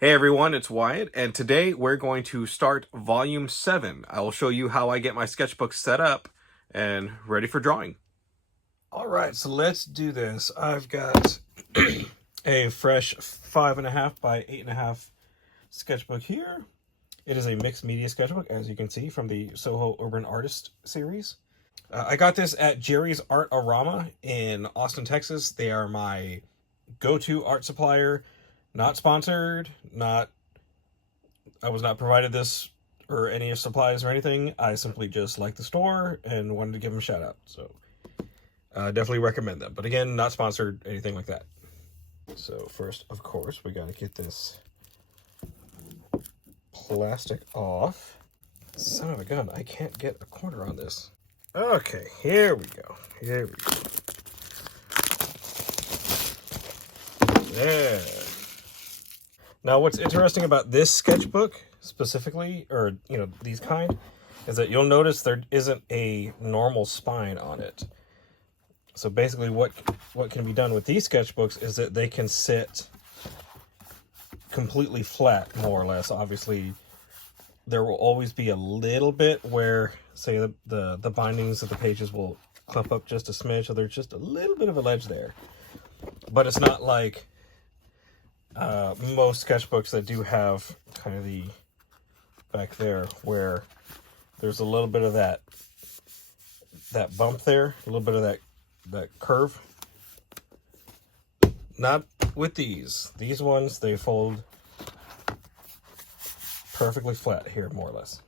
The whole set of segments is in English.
Hey everyone, it's Wyatt, and today we're going to start Volume 7. I will show you how I get my sketchbook set up and ready for drawing. All right, so let's do this. I've got a fresh 5.5 by 8.5 sketchbook here. It is a mixed media sketchbook, as you can see from the Soho Urban Artist series. I got this at Jerry's Art-A-Rama in Austin, Texas. They are my go-to art supplier. Not sponsored, I was not provided this or any supplies or anything. I simply just like the store and wanted to give them a shout out. So definitely recommend them. But again, not sponsored, anything like that. So first, of course, we got to get this plastic off. Son of a gun, I can't get a corner on this. Okay, here we go. Here we go. There. Now, what's interesting about this sketchbook specifically, or, these kind, is that you'll notice there isn't a normal spine on it. So basically what can be done with these sketchbooks is that they can sit completely flat, more or less. Obviously, there will always be a little bit where, say, the bindings of the pages will clump up just a smidge, so there's just a little bit of a ledge there. But it's not like most sketchbooks that do have kind of the back there where there's a little bit of that bump there, a little bit of that curve. Not with these. These ones, they fold perfectly flat here, more or less.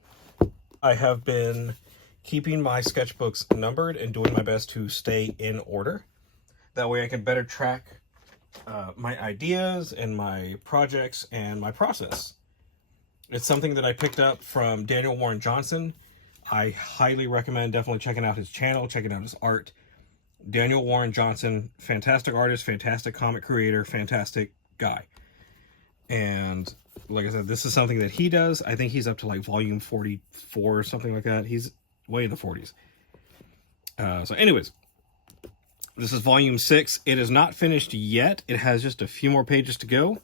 I have been keeping my sketchbooks numbered and doing my best to stay in order. That way I can better track my ideas and my projects and my process. It's something that I picked up from Daniel Warren Johnson. I highly recommend definitely checking out his channel, checking out his art. Daniel Warren Johnson, fantastic artist, fantastic comic creator, fantastic guy. And like I said, this is something that he does. I think he's up to like volume 44 or something like that. He's way in the 40s. So anyways, this is volume 6. It is not finished yet. It has just a few more pages to go.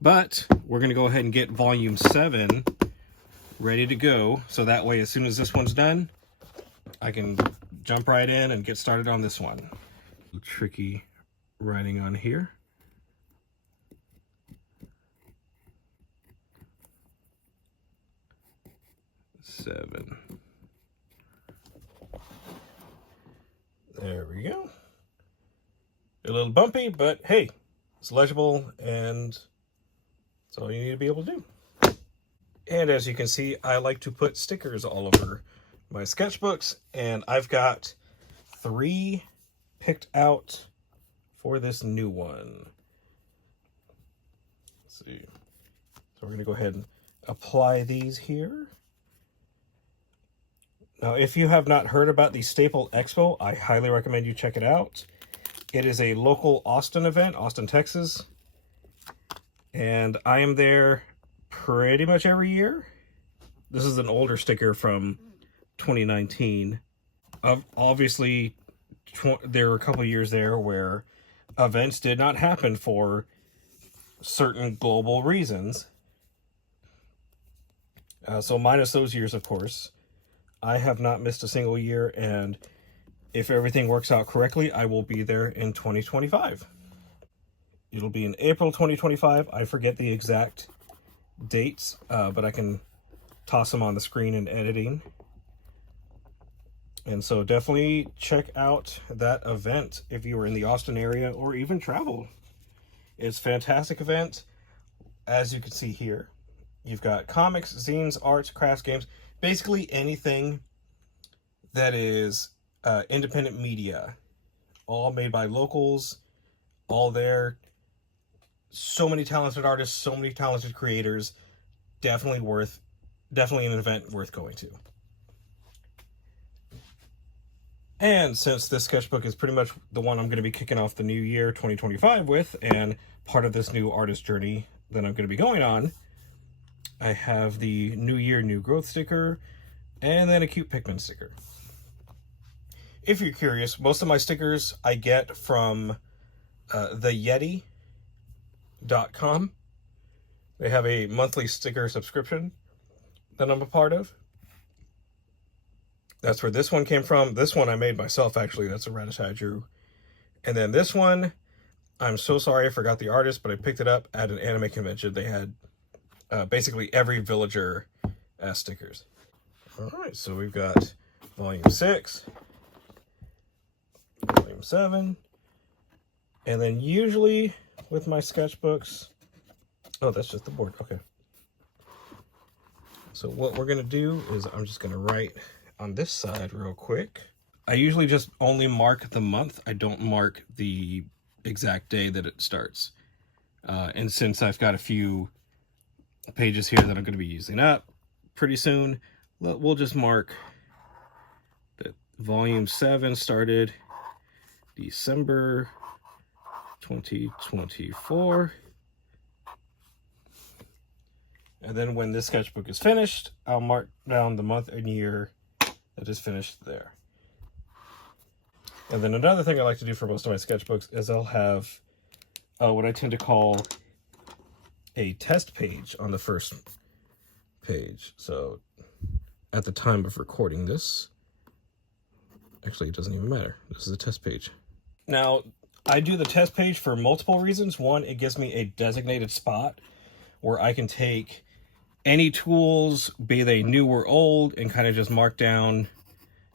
But we're going to go ahead and get volume 7 ready to go. So that way, as soon as this one's done, I can jump right in and get started on this one. Tricky writing on here. Seven. There we go. A little bumpy, but hey, it's legible and that's all you need to be able to do. And as you can see, I like to put stickers all over my sketchbooks, and I've got 3 picked out for this new one. Let's see. So we're going to go ahead and apply these here. Now, if you have not heard about the Staple Expo, I highly recommend you check it out. It is a local Austin event, Austin, Texas. And I am there pretty much every year. This is an older sticker from 2019. Obviously, there were a couple of years there where events did not happen for certain global reasons. So minus those years, of course, I have not missed a single year, and if everything works out correctly, I will be there in 2025. It'll be in April 2025. I forget the exact dates, but I can toss them on the screen in editing. And so definitely check out that event if you are in the Austin area or even travel. It's a fantastic event. As you can see here, you've got comics, zines, arts, crafts, games, basically anything that is independent media, all made by locals, all there. So many talented artists, so many talented creators. Definitely an event worth going to. And since this sketchbook is pretty much the one I'm going to be kicking off the new year 2025 with, and part of this new artist journey that I'm going to be going on, I have the New Year, New Growth sticker, and then a cute Pikmin sticker. If you're curious, most of my stickers I get from theyeti.com. They have a monthly sticker subscription that I'm a part of. That's where this one came from. This one I made myself, actually. That's a radish I drew. And then this one, I'm so sorry I forgot the artist, but I picked it up at an anime convention. They had basically every villager as stickers. All right, so we've got volume 6, volume 7, and then usually with my sketchbooks, oh, that's just the board, okay. So what we're gonna do is I'm just gonna write on this side real quick. I usually just only mark the month. I don't mark the exact day that it starts. And since I've got a few pages here that I'm going to be using up pretty soon, we'll just mark that volume 7 started December 2024. And then when this sketchbook is finished, I'll mark down the month and year that is finished there. And then another thing I like to do for most of my sketchbooks is I'll have what I tend to call a test page on the first page. So at the time of recording this, actually it doesn't even matter. This is a test page. Now, I do the test page for multiple reasons. One, it gives me a designated spot where I can take any tools, be they new or old, and kind of just mark down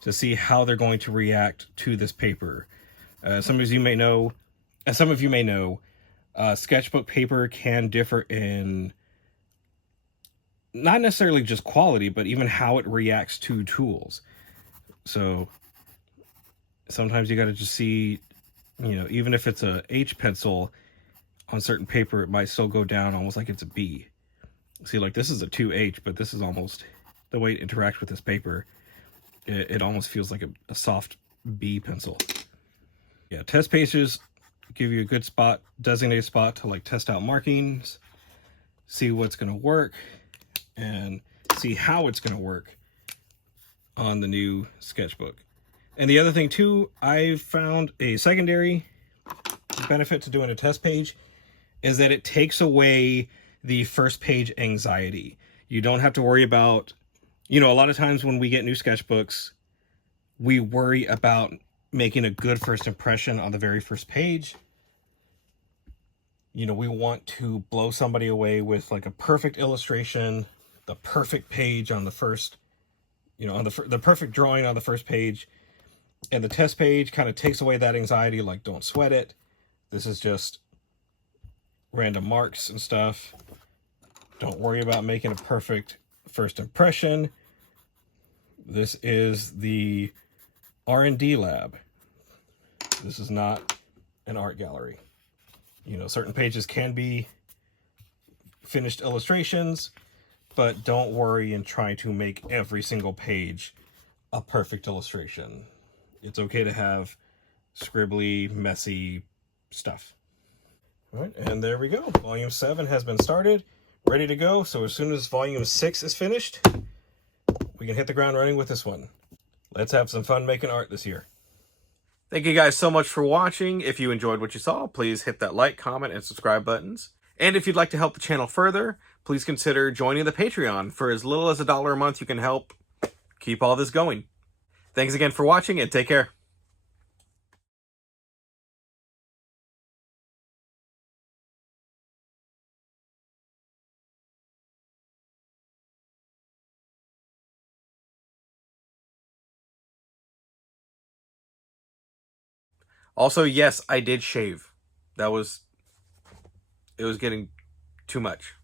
to see how they're going to react to this paper. Some of you may know, sketchbook paper can differ in not necessarily just quality, but even how it reacts to tools. So sometimes you got to just see, even if it's a H pencil on certain paper, it might still go down almost like it's a B. See, like this is a 2H, but this is almost the way it interacts with this paper. It almost feels like a soft B pencil. Yeah, test pages give you a good spot, designated spot to like test out markings, see what's going to work, and see how it's going to work on the new sketchbook. And the other thing too, I've found a secondary benefit to doing a test page is that it takes away the first page anxiety. You don't have to worry about, a lot of times when we get new sketchbooks, we worry about making a good first impression on the very first page. We want to blow somebody away with like a perfect illustration, the perfect page on the first, on the perfect drawing on the first page. And the test page kind of takes away that anxiety, like don't sweat it. This is just random marks and stuff. Don't worry about making a perfect first impression. This is the R&D lab. This is not an art gallery. Certain pages can be finished illustrations, but don't worry in trying to make every single page a perfect illustration. It's okay to have scribbly, messy stuff. All right, and there we go. Volume 7 has been started, ready to go. So as soon as volume 6 is finished, we can hit the ground running with this one. Let's have some fun making art this year. Thank you guys so much for watching. If you enjoyed what you saw, please hit that like, comment, and subscribe buttons. And if you'd like to help the channel further, please consider joining the Patreon. For as little as $1 a month, you can help keep all this going. Thanks again for watching, and take care. Also, yes, I did shave. It was getting too much.